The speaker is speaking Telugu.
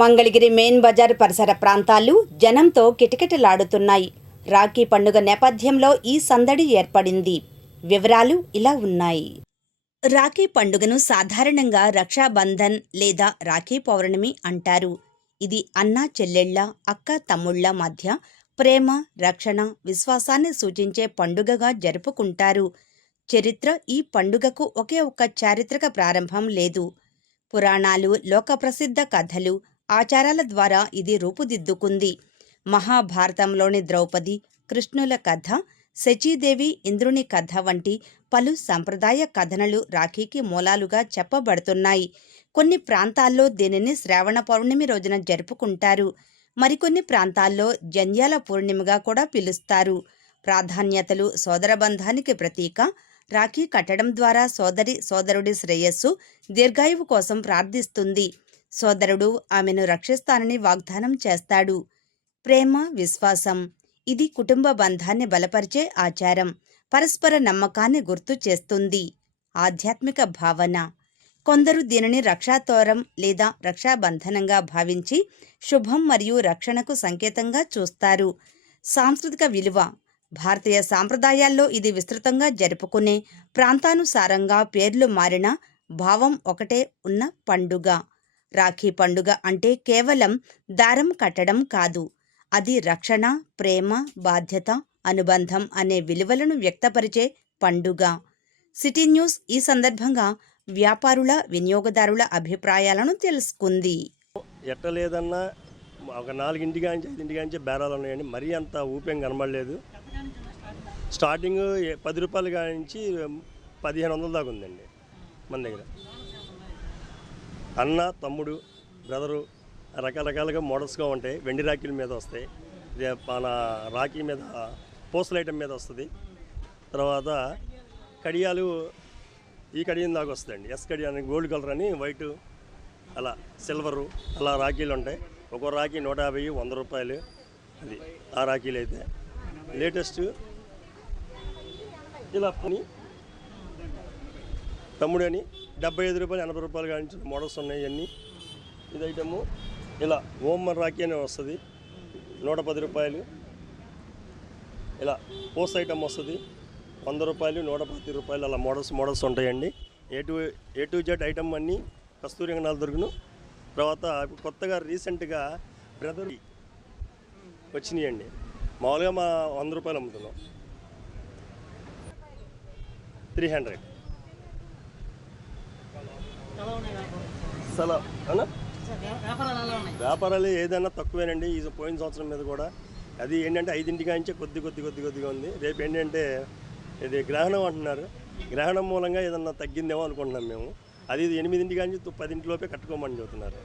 మంగళగిరి మెయిన్ బజార్ పరిసర ప్రాంతాలు జనంతో కిటకిటలాడుతున్నాయి. రాఖీ పండుగ నేపథ్యంలో ఈ సందడి ఏర్పడింది. వివరాలు ఇలా ఉన్నాయి. రాఖీ పండుగను సాధారణంగా రక్షాబంధన్ లేదా రాఖీ పౌర్ణమి అంటారు. ఇది అన్నా చెల్లెళ్ల, అక్క తమ్ముళ్ల మధ్య ప్రేమ, రక్షణ, విశ్వాసాన్ని సూచించే పండుగగా జరుపుకుంటారు. చరిత్ర ఈ పండుగకు ఒకే ఒక్క చారిత్రక ప్రారంభం లేదు. పురాణాలు, లోకప్రసిద్ధ కథలు, ఆచారాల ద్వారా ఇది రూపుదిద్దుకుంది. మహాభారతంలోని ద్రౌపది, కృష్ణుల కథ, శచీదేవి, ఇంద్రుని కథ వంటి పలు సంప్రదాయ కథనాలు రాఖీకి మూలాలుగా చెప్పబడుతున్నాయి. కొన్ని ప్రాంతాల్లో దీనిని శ్రావణ పౌర్ణమి రోజున జరుపుకుంటారు. మరికొన్ని ప్రాంతాల్లో జంధ్యాల పూర్ణిమగా కూడా పిలుస్తారు. ప్రాధాన్యతలు: సోదరబంధానికి ప్రతీక. రాఖీ కట్టడం ద్వారా సోదరి, సోదరుడి శ్రేయస్సు, దీర్ఘాయువు కోసం ప్రార్థిస్తుంది. సోదరుడు ఆమెను రక్షిస్తానని వాగ్దానం చేస్తాడు. ప్రేమ, విశ్వాసం. ఇది కుటుంబ బంధాన్ని బలపరిచే ఆచారం. పరస్పర నమ్మకాన్ని గుర్తు చేస్తుంది. ఆధ్యాత్మిక భావన. కొందరు దీనిని రక్షాతోరం లేదా రక్షాబంధనంగా భావించి శుభం మరియు రక్షణకు సంకేతంగా చూస్తారు. సాంస్కృతిక విలువ. భారతీయ సాంప్రదాయాల్లో ఇది విస్తృతంగా జరుపుకునే, ప్రాంతానుసారంగా పేర్లు మారిన, భావం ఒకటే ఉన్న పండుగ. రాఖీ పండుగ అంటే కేవలం దారం కట్టడం కాదు. అది రక్షణ, ప్రేమ, బాధ్యత, అనుబంధం అనే విలువలను వ్యక్తపరిచే పండుగ. సిటీ న్యూస్ ఈ సందర్భంగా వ్యాపారుల, వినియోగదారుల అభిప్రాయాలను తెలుసుకుంది. ఎట్టలేదన్నా ఒక 4 నుంచి 5 బేరాలు ఉన్నాయండి. మరీ అంత ఊపేం కనబడలేదు. స్టార్టింగ్ 10 రూపాయల నుంచి 1500 దాకా ఉందండి మన దగ్గర. అన్న, తమ్ముడు, బ్రదరు రకరకాలుగా మోడల్స్గా ఉంటాయి. వెండి రాఖీల మీద వస్తాయి. మన రాఖీ మీద పోస్టల్ ఐటమ్ మీద వస్తుంది. తర్వాత కడియాలు ఈ కడియం దాకా వస్తాయండి. ఎస్ కడియాన్ని గోల్డ్ కలర్ అని, వైటు, అలా సిల్వరు, అలా రాఖీలు ఉంటాయి. ఒక్కో రాఖీ 150, 100 రూపాయలు. అది ఆ రాఖీలు అయితే లేటెస్ట్. ఇలా పని తమ్ముడు అని 75 రూపాయలు, 80 రూపాయలు కానీ మోడల్స్ ఉన్నాయి అన్నీ. ఇది ఐటము ఇలా ఓమ్మర్ రాఖీ అని వస్తుంది, 110 రూపాయలు. ఇలా పోస్ట్ ఐటమ్ వస్తుంది, 100 రూపాయలు, 110 రూపాయలు. అలా మోడల్స్ ఉంటాయండి. ఏ టు జెడ్ ఐటమ్ అన్నీ కస్తూరి రంగనాథ్ దొరుకును. తర్వాత కొత్తగా రీసెంట్గా బ్రదర్ వచ్చినాయండి. మామూలుగా మా 100 రూపాయలు అమ్ముతున్నాం, 300. అసలు అన్నా వ్యాపారాలు ఏదైనా తక్కువేనండి. ఈ పోయిన సంవత్సరం మీద కూడా అది ఏంటంటే 5 నుంచి కొద్దిగా ఉంది. రేపు ఏంటంటే ఇది గ్రహణం అంటున్నారు. గ్రహణం మూలంగా ఏదన్నా తగ్గిందేమో అనుకుంటున్నాం మేము. అది 8 నుంచి 10 లోపే కట్టుకోమని చెబుతున్నారు.